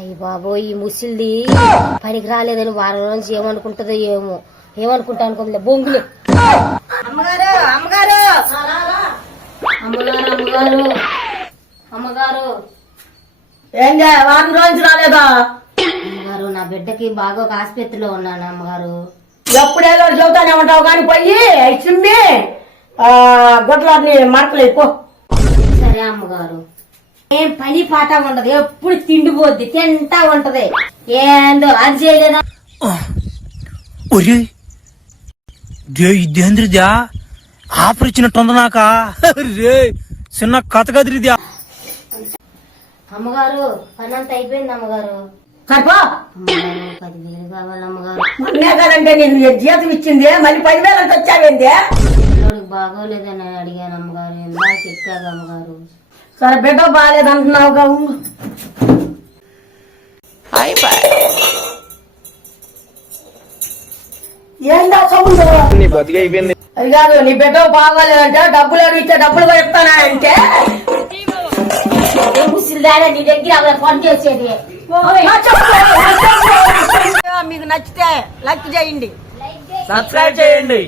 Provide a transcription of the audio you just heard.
అయ్యి బాబో ఈ ముసిల్ది పనికి రాలేదని వారం నుంచి ఏమనుకుంటుందో ఏమనుకుంటా అనుకోలే బొంగులు. అమ్మగారు అమ్మగారు అమ్మగారు అమ్మగారు అమ్మగారు ఏంగా వారం రోజు రాలేదా? అమ్మగారు నా బిడ్డకి బాగా ఒక ఆసుపత్రిలో ఉన్నాను అమ్మగారు. ఎప్పుడేదో చెబుతానే ఉంటావు కానీ పోయి చిమ్మి గొడ్లని మడకలేపో. సరే అమ్మగారు. ఏం పని పాట ఉండదు, ఎప్పుడు తిండిపోద్ది తింటా ఉంటది. ఏందో అది చేయలేదా? ఇదేంద్రిదా ఆపరిచినట్టుంది నాక రే చిన్న కథ కదిరిదా. అమ్మగారు పని అంతా అయిపోయింది అమ్మగారు. సరిపో 10,000 కావాలి అమ్మగారు. మొన్నే కదంటే నేను జీతం ఇచ్చింది, మళ్ళీ 10,000 అంటే వచ్చావేంది? పిల్లడికి బాగోలేదని అడిగాను అమ్మగారు. ఎలా చెప్పారు అమ్మగారు? సరే బిడ్డ బాగాలేదంటున్నావు కావు. ఏందా సౌండ్? అది కాదు, నీ బిడ్డ బాగోలేదంటే డబ్బులు అడిగితే డబ్బులు కూడా ఇస్తానా అంటే నీ దగ్గర ఫోన్ చేసేది. మీకు నచ్చితే లైక్ చేయండి, సబ్స్క్రైబ్ చేయండి.